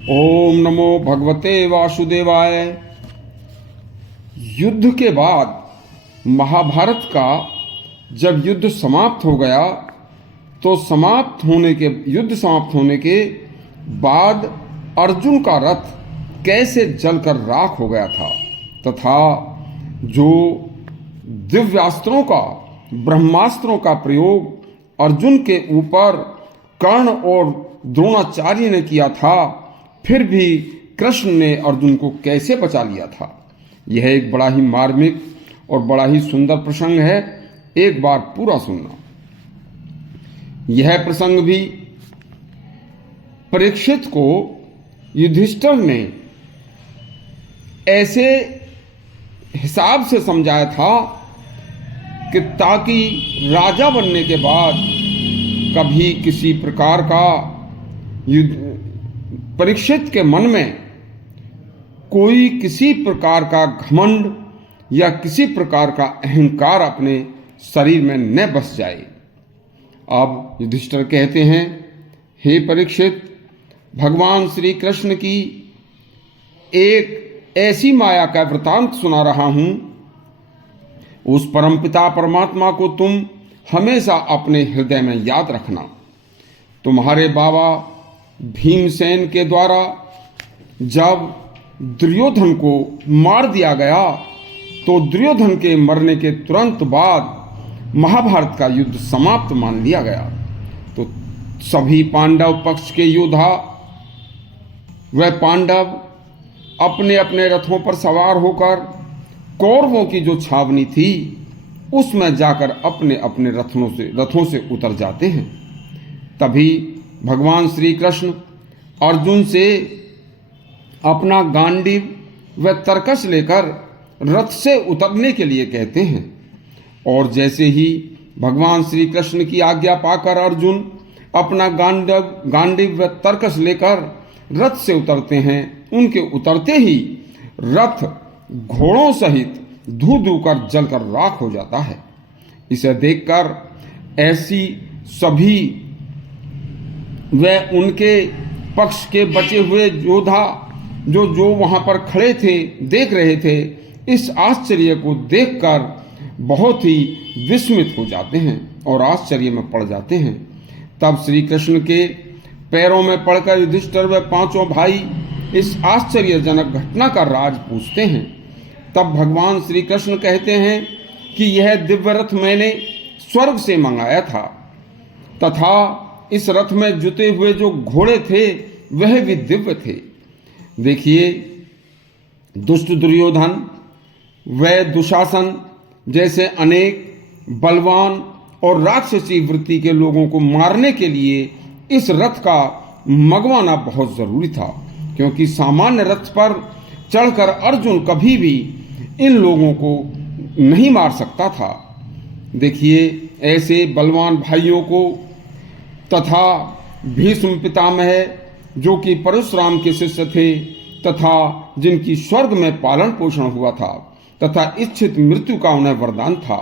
ओम नमो भगवते वासुदेवाय। युद्ध के बाद महाभारत का जब युद्ध समाप्त हो गया तो युद्ध समाप्त होने के बाद अर्जुन का रथ कैसे जलकर राख हो गया था तथा जो दिव्यास्त्रों का ब्रह्मास्त्रों का प्रयोग अर्जुन के ऊपर कर्ण और द्रोणाचार्य ने किया था, फिर भी कृष्ण ने अर्जुन को कैसे बचा लिया था। यह एक बड़ा ही मार्मिक और बड़ा ही सुंदर प्रसंग है। एक बार पूरा सुनना। यह प्रसंग भी परीक्षित को युधिष्ठिर ने ऐसे हिसाब से समझाया था कि ताकि राजा बनने के बाद कभी किसी प्रकार का परीक्षित के मन में कोई किसी प्रकार का घमंड या किसी प्रकार का अहंकार अपने शरीर में न बस जाए। अब युधिष्ठिर कहते हैं, हे परीक्षित, भगवान श्री कृष्ण की एक ऐसी माया का वृतांत सुना रहा हूं। उस परमपिता परमात्मा को तुम हमेशा अपने हृदय में याद रखना। तुम्हारे बाबा भीमसेन के द्वारा जब दुर्योधन को मार दिया गया तो दुर्योधन के मरने के तुरंत बाद महाभारत का युद्ध समाप्त मान लिया गया। तो सभी पांडव पक्ष के योद्धा वह पांडव अपने अपने रथों पर सवार होकर कौरवों की जो छावनी थी उसमें जाकर अपने अपने रथों से उतर जाते हैं। तभी भगवान श्री कृष्ण अर्जुन से अपना गांडीव व तरकश लेकर रथ से उतरने के लिए कहते हैं। और जैसे ही भगवान श्री कृष्ण की आज्ञा पाकर अर्जुन अपना गांडीव व तरकश लेकर रथ से उतरते हैं, उनके उतरते ही रथ घोड़ों सहित धू धू कर जलकर राख हो जाता है। इसे देखकर ऐसी सभी व उनके पक्ष के बचे हुए योद्धा जो वहां पर खड़े थे, देख रहे थे, इस आश्चर्य को देखकर बहुत ही विस्मित हो जाते हैं और आश्चर्य में पड़ जाते हैं। तब श्री कृष्ण के पैरों में पड़कर युधिष्ठिर व पांचों भाई इस आश्चर्यजनक घटना का राज पूछते हैं। तब भगवान श्री कृष्ण कहते हैं कि यह दिव्य रथ मैंने स्वर्ग से मंगाया था तथा इस रथ में जुते हुए जो घोड़े थे वह भी दिव्य थे। देखिए, दुष्ट दुर्योधन व दुशासन जैसे अनेक बलवान और राक्षसी वृत्ति के लोगों को मारने के लिए इस रथ का मंगवाना बहुत जरूरी था, क्योंकि सामान्य रथ पर चढ़कर अर्जुन कभी भी इन लोगों को नहीं मार सकता था। देखिए, ऐसे बलवान भाइयों को तथा भीष्म पितामह जो कि परशुराम के शिष्य थे तथा जिनकी स्वर्ग में पालन पोषण हुआ था तथा इच्छित मृत्यु का उन्हें वरदान था,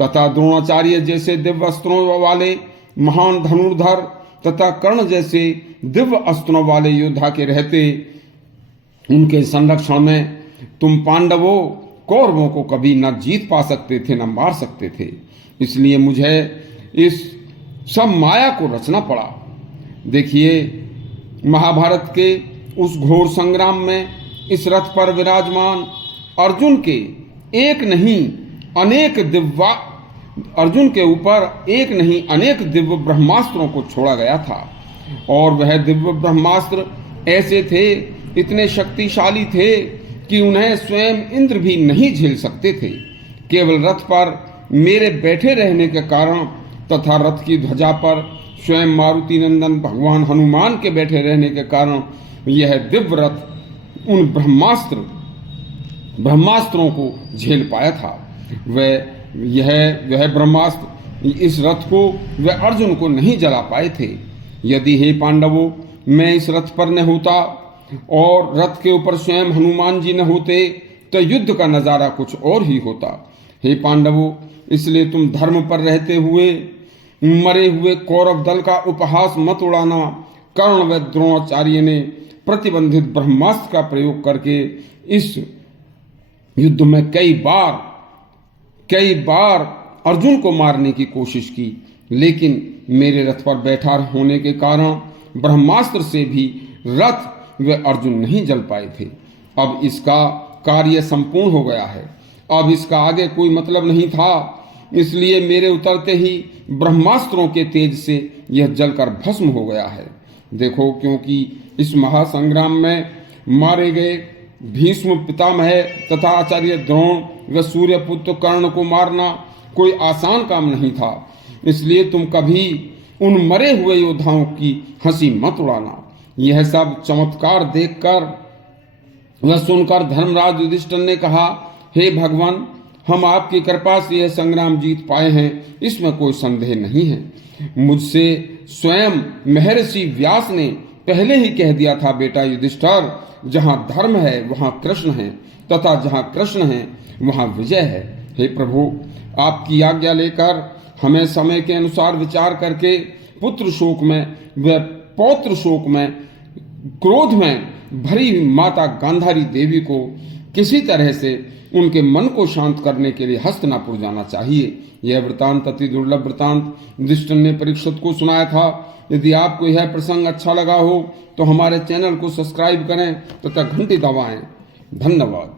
तथा द्रोणाचार्य जैसे दिव्य अस्त्रों वाले महान धनुर्धर तथा कर्ण जैसे दिव्य अस्त्रों वाले योद्धा के रहते उनके संरक्षण में तुम पांडवों कौरवों को कभी न जीत पा सकते थे, न मार सकते थे। इसलिए मुझे इस सब माया को रचना पड़ा। देखिए, महाभारत के उस घोर संग्राम में इस रथ पर विराजमान अर्जुन के अर्जुन के ऊपर एक नहीं अनेक दिव्य ब्रह्मास्त्रों को छोड़ा गया था। और वह दिव्य ब्रह्मास्त्र ऐसे थे, इतने शक्तिशाली थे कि उन्हें स्वयं इंद्र भी नहीं झेल सकते थे। केवल रथ पर मेरे बैठे रहने के कारण तथा रथ की ध्वजा पर स्वयं मारुति नंदन भगवान हनुमान के बैठे रहने के कारण यह दिव्य रथ उन ब्रह्मास्त्रों को झेल पाया था। वह ब्रह्मास्त्र इस रथ को व अर्जुन को नहीं जला पाए थे। यदि हे पांडवों मैं इस रथ पर न होता और रथ के ऊपर स्वयं हनुमान जी न होते तो युद्ध का नजारा कुछ और ही होता। हे पांडवों, इसलिए तुम धर्म पर रहते हुए मरे हुए कौरव दल का उपहास मत उड़ाना। कर्ण व द्रोणाचार्य ने प्रतिबंधित ब्रह्मास्त्र का प्रयोग करके इस युद्ध में कई बार अर्जुन को मारने की कोशिश की, लेकिन मेरे रथ पर बैठा होने के कारण ब्रह्मास्त्र से भी रथ व अर्जुन नहीं जल पाए थे। अब इसका कार्य संपूर्ण हो गया है, अब इसका आगे कोई मतलब नहीं था, इसलिए मेरे उतरते ही ब्रह्मास्त्रों के तेज से यह जलकर भस्म हो गया है। देखो, क्योंकि इस महासंग्राम में मारे गए भीष्म पितामह तथा आचार्य द्रोण व सूर्यपुत्र कर्ण को मारना कोई आसान काम नहीं था, इसलिए तुम कभी उन मरे हुए योद्धाओं की हंसी मत उड़ाना। यह सब चमत्कार देखकर वह सुनकर धर्मराज युधिष्ठिर ने कहा, हे भगवान, हम आपकी कृपा से यह संग्राम जीत पाए हैं, इसमें कोई संदेह नहीं है। मुझसे स्वयं महर्षि व्यास ने पहले ही कह दिया था, बेटा युधिष्ठिर, जहां धर्म है वहां कृष्ण है, तथा जहां कृष्ण है वहां विजय है। हे प्रभु, आपकी आज्ञा लेकर हमें समय के अनुसार विचार करके पुत्र शोक में व पौत्र शोक में क्रोध में भरी माता गांधारी देवी को किसी तरह से उनके मन को शांत करने के लिए हस्तिनापुर जाना चाहिए। यह वृतांत अति दुर्लभ वृतांत युधिष्ठिर ने परीक्षित को सुनाया था। यदि आपको यह प्रसंग अच्छा लगा हो तो हमारे चैनल को सब्सक्राइब करें तथा घंटी दबाएं। धन्यवाद।